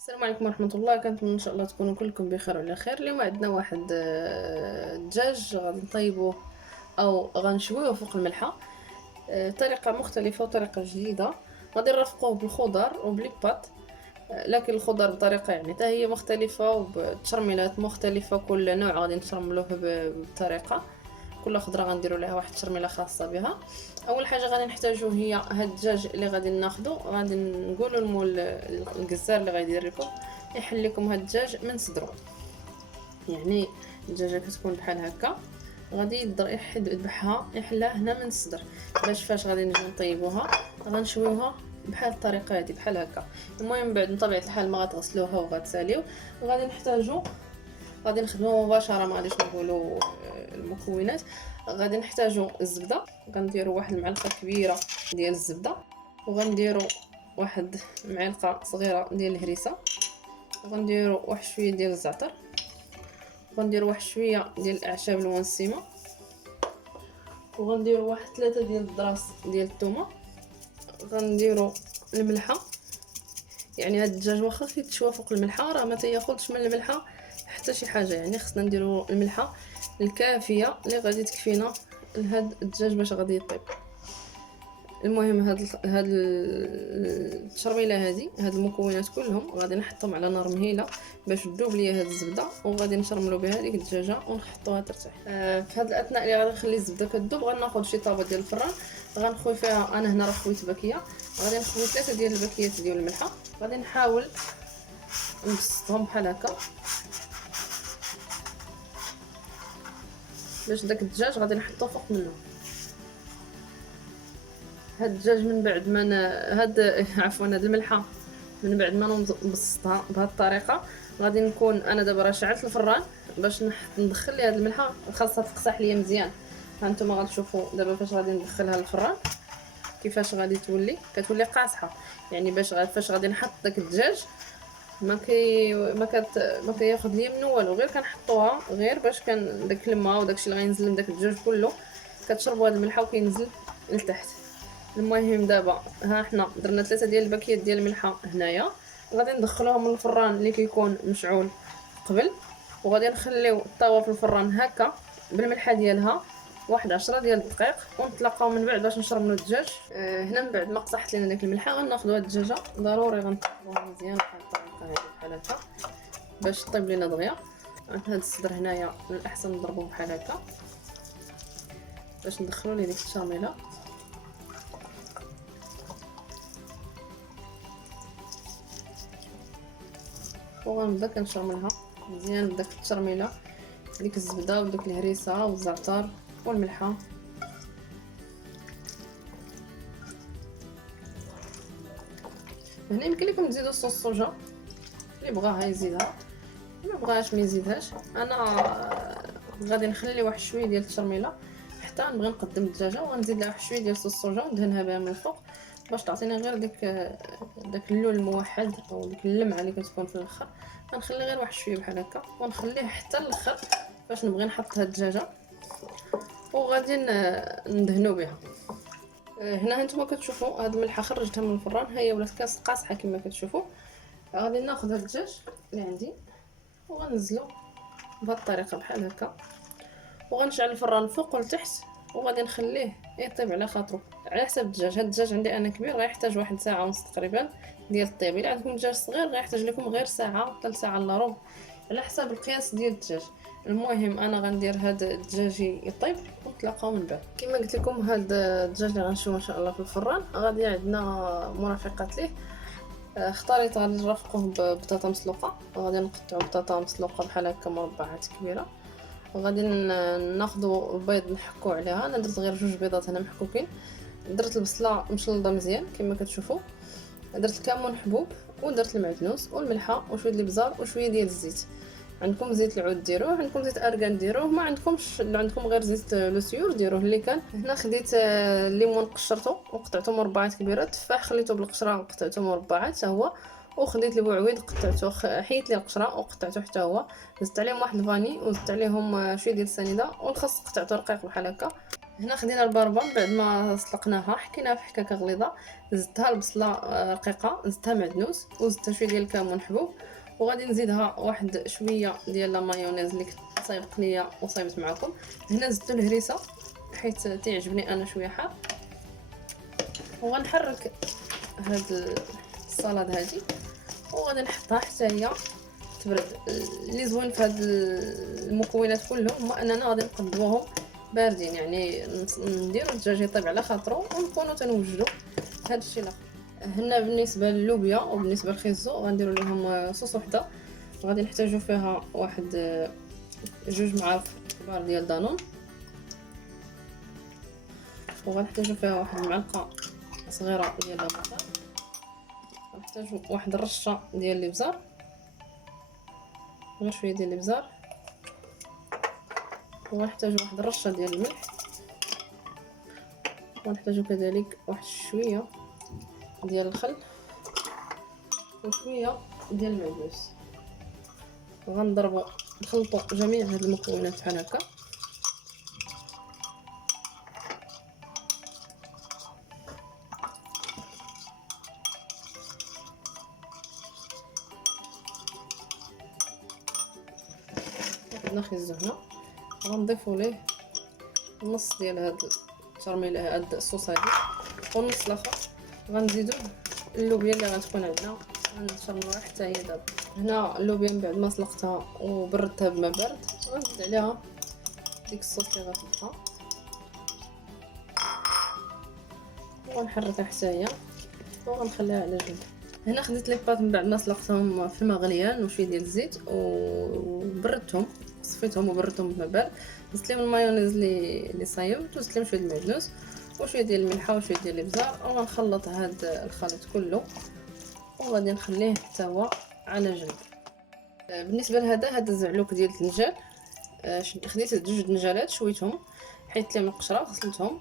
السلام عليكم ورحمة الله. كنتمنى ان شاء الله تكونوا كلكم بخير وعلى خير. اليوم عندنا واحد الدجاج غادي نطيبوه او غنشويوه فوق الملحة. طريقة مختلفة وطريقة جديدة. غادي نرافقوه بالخضر وبلي بات، لكن الخضر بطريقة يعني حتى هي مختلفة وبتشرميلات مختلفة. كل نوع غادي نشرملوه بطريقة. كل خضره غنديروا لها واحد التشرميله خاصه بها. اول حاجه غادي نحتاجو هي هاد الدجاج اللي غادي ناخذو. غادي نقولوا لمول الجزار اللي غيدير لكم يحل لكم هاد الدجاج من صدرو. يعني الدجاجه كتكون بحال هكا، غادي يذبحها يحلها هنا من الصدر. باش فاش غادي نجيو نطيبوها غنشويوها بحال الطريقه هذه بحال هكا. المهم بعد بطبيعه الحال ما غتغسلوها وغتساليو. غادي نحتاجو، غادي نخدمو مباشره، ما غاديش نقولوا المكونات. غادي نحتاجو الزبده، غنديروا واحد المعلقه كبيره ديال الزبده، وغنديروا واحد معلقه صغيره ديال الهريسه، وغنديروا واحد شويه ديال الزعتر، وغنديروا واحد شويه ديال الاعشاب المنسمه، وغنديروا واحد 3 ديال الدراس ديال الثومه. غنديروا الملحه. يعني هاد الدجاج واخا كيتشوى فوق الملحه راه ما تياخذش من الملحه حتى شي حاجه، يعني خصنا نديروا الملحه الكافيه اللي غادي تكفينا لهاد الدجاج باش غادي يطيب. المهم هاد التشرميله هاد المكونات كلهم غادي نحطهم على نار مهيله باش تذوب ليا هاد الزبده، وغادي نشرملو بها ديك الدجاجه ونحطوها ترتاح. في هاد الاثناء اللي غادي نخلي الزبده كتذوب غناخذ شي طابه ديال الفران. غنخوي فيها، انا هنا راه خويت باكيه، غادي نخوي 3 ديال الباكيات ديال الملحه. غادي نحاول نبسطهم بحال هكا باش داك الدجاج غادي نحطوه فوق منه. هاد الدجاج من بعد ما عفوا هاد الملحه من بعد ما نبسطها بهاد الطريقه، غادي نكون انا دابا راه شعلت الفران باش ندخل لي هاد الملحه. خاصها تقصح ليا مزيان. ها نتوما غتشوفوا دابا فاش غادي ندخلها للفران كيفاش غادي كتولي قاصحه. يعني فاش غادي نحط داك الدجاج ما كياخذ ليا منه والو، غير كنحطوها غير باش كان داك الماء وداكشي اللي غينزل من داك الدجاج كله كتشربوا هاد الملحه وكينزل لتحت. المهم دابا ها حنا درنا 3 ديال الباكيات ديال الملحه هنايا. غادي ندخلوهم للفران اللي كيكون مشعول قبل، وغادي نخليو الطاوه في الفران هكا بالملحه ديالها واحد 10 ديال الدقائق، ونتلاقاو من بعد باش نشربوا الدجاج. هنا من بعد ما قصحت لنا داك الملحه غناخذوا هاد الدجاجه ضروري غنطيبوها مزيان بحال الطريقه هذه بحال هكا باش طيب لنا دغيا. هاد الصدر هنايا من الاحسن نضربوه بحال هكا باش ندخلوا ليه ديك الشاميله. وغنبدا كنشرملها مزيان بداك التشرميله، ديك الزبده وديك الهريسه والزعتر والملحه. هنا يمكن لكم تزيدوا صوص الصوجا، اللي بغاها يزيدها، ما بغاش ما يزيدهاش. انا غادي نخلي واحد شويه ديال التشرميله حتى نبغي نقدم الدجاجه، وغنزيد لها واحد شويه ديال صوص الصوجا وندهنها بها من الفوق باش تعطينا غير داك اللون الموحد او ديك اللمعه اللي كتكون في الاخر. غنخلي غير واحد شويه بحال هكا ونخليه حتى الاخر باش نبغي نحط هاد الدجاجه وغادي ندهنو بها. هنا هانتوما كتشوفوا هاد الملحه خرجتها من الفران، هي ولات كاس قاصحه كما كتشوفوا. غادي ناخذ هاد الدجاج اللي عندي وغنزلو بهاد الطريقه بحال هكا، وغنشعل الفران فوق ولتحت، وغادي نخليه يطيب على خاطرو على حسب الدجاج. هاد الدجاج عندي انا كبير غيحتاج واحد ساعه ونص تقريبا ديال الطيب. الا عندكم دجاج صغير غيحتاج لكم غير ساعه حتى ساعه الا ربع على حسب القياس ديال الدجاج. المهم انا غندير هاد الدجاج يطيب ونتلاقاو من بعد. كما قلت لكم هاد الدجاج اللي غنشوفو ان شاء الله في الفران غادي عندنا مرافقات ليه. اختاريت غادي نرافقوه ببطاطا مسلوقه. غادي نقطعوا بطاطا مسلوقه بحال هكا مربعات كبيره، وغادي ناخذوا البيض نحكو عليها. انا درت غير 2 بيضات هنا محكوكين. درت البصله مشلضه مزيان كما كتشوفوا، درت الكمون حبوب، ودرت المعدنوس والملحه وشويه الابزار وشويه ديال الزيت. عندكم زيت العود ديروه، عندكم زيت ارغان ديروه، ما عندكمش اللي عندكم غير زيت لو سيور ديروه اللي كان. هنا خديت الليمون قشرته وقطعته مربعات كبيره، التفاح خليته بالقشره قطعته مربعات حتى هو، وخديت البوعويد قطعته، حيت لي القشره وقطعته حتى هو، زدت عليهم واحد الفاني وزدت عليهم شويه ديال السنيده، والخس قطعته رقيق بحال هكا. هنا خدينا البربه بعد ما سلقناها حكيناها في حكاكه غليظه، زدتها البصله رقيقه، زدتها معدنوس، وزدت شويه ديال الكمون حبوب، وغادي نزيدها واحد شويه ديال لا مايونيز اللي كنت صايبق ليا وصايبت معكم. هنا زدت الهريسه حيت تيعجبني انا شويه حار، وغنحرك هاد السلطه هادي وغادي نحطها حتى هي تبرد. اللي زوين في هاد المكونات كلهم هما اننا غادي نقدموهم باردين، يعني نديرو الدجاج يطيب على خاطرو ونكونوا تنوجدوا هاد الشيء الاخر. هنا بالنسبه للوبيا وبالنسبه للخيزو غنديروا لهم صوص وحده، غادي نحتاجوا فيها واحد 2 معالق كبار ديال دانون، وغنحتاجوا فيها واحد المعلقه صغيره ديال لاباطا، غنحتاجوا واحد الرشه ديال الابزار، غير شويه ديال الابزار، وغنحتاجوا واحد الرشه ديال الملح، ونحتاجوا كذلك واحد شويه ديال الخل وشويه ديال المعدنوس. وغنضربوا نخلطوا جميع هاد المكونات بحال هكا. عندنا خيزو هنا، غنضيفوا ليه نص ديال هاد الترميله، هاد الصوص هادي، والنص الاخر غنزيدو اللوبيا اللي غتكون عندنا، غنشرملوها حتى هي دابا. هنا اللوبيا من بعد ما سلقتها وبردتها بما بارد غنزيد عليها ديك الصوص اللي غتبقى ونحركها حتى هي وغنخليها على جنب. هنا خديت لي باط من بعد ما سلقتهم في الماء غليان وشويه ديال الزيت وبردتهم، صفيتهم وبردتهم بما بارد، زدت لهم المايونيز اللي صايبت، وزدت لهم شويه المعدنوس وشويه ديال الملح وشويه ديال الابزار، وغنخلط هاد الخليط كله وغادي نخليه حتى هو على جنب. بالنسبه لهذا الزعلوك ديال الدنجال، خديت 2 دنجالات شويتهم، حيت لهم القشره غسلتهم،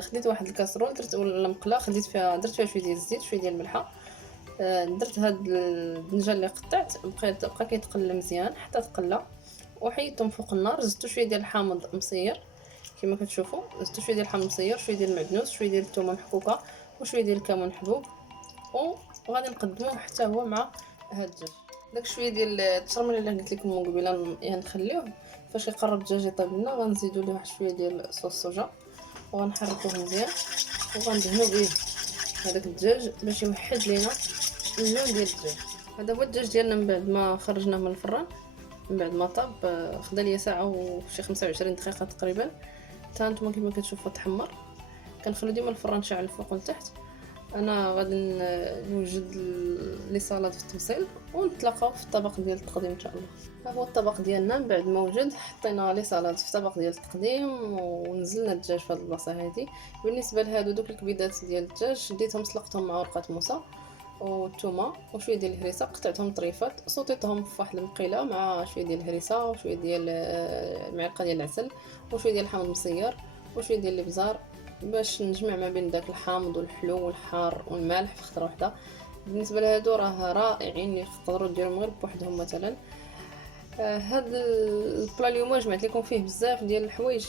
خديت واحد الكاسرول درت ولا مقله، درت فيها شويه ديال الزيت شويه ديال الملحه، درت هاد الدنجال اللي قطعت بقى كيتقلى مزيان حتى تقلى، وحيدتهم فوق النار. زدت شويه ديال الحامض مصير كما كتشوفوا، زدت شويه ديال الحامض مصير، شويه ديال المعدنوس، شويه ديال الثومه محكوكه، وشويه ديال الكمون حبوب، وغادي نقدموه حتى هو مع هاد الدجاج. داك شويه ديال التشرمله اللي قلت لكم من قبيله يعني نخليوه فاش يقرب الدجاج يطيب لنا، غنزيدوا ليه واحد شويه ديال صوص الصوجا وغنحركوه مزيان، وغندهنوا به هذاك الدجاج باش يوحد لينا اللون ديال الدجاج. هذا هو الدجاج ديالنا من بعد ما خرجناه من الفران، من بعد ما طاب، خدا ليا ساعه وشي 25 دقيقه تقريبا. حتى نتوما كما كتشوفوا تحمر. كنخلو ديما الفران شاعل الفوق والتحت. انا غادي نوجد لي صالاد في التبصيل ونتلاقاو في الطبق ديال التقديم ان شاء الله. ها هو الطبق ديالنا من بعد ما وجد، حطينا لي صالاد في الطبق ديال التقديم ونزلنا الدجاج في هذه البلاصه هذه. بالنسبه لهادو دوك الكبيدات ديال الدجاج شديتهم سلقتهم مع ورقه موسى والثومه وشويه ديال الهريسه، قطعتهم طريفات، صوتيتهم في واحد المقيله مع شويه ديال الهريسه وشويه ديال معلقه ديال العسل وشويه ديال الحامض المصير وشويه ديال الابزار، باش نجمع ما بين داك الحامض والحلو والحار والمالح في خطره واحده. بالنسبه لهادو راه رائعين اللي تقدروا ديروهم غير بوحدهم مثلا. هاد البلا اليوم جمعت لكم فيه بزاف ديال الحوايج،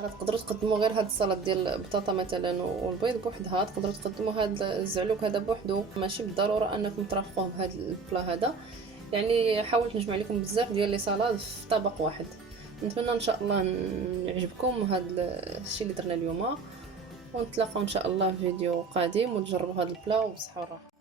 راه تقدروا تقدموا غير هاد السلطه ديال البطاطا مثلا والبيض بوحدها، تقدروا تقدموا هاد الزعلوك هذا بوحدو، ماشي بالضروره انكم ترافقوه بهاد البلا هذا. يعني حاولت نجمع لكم بزاف ديال لي سالاد في طبق واحد. نتمنى ان شاء الله يعجبكم هاد الشيء اللي درنا اليوم، ونتلاقاو ان شاء الله في فيديو قادم وتجربوا هاد البلا وبصحه وراحه.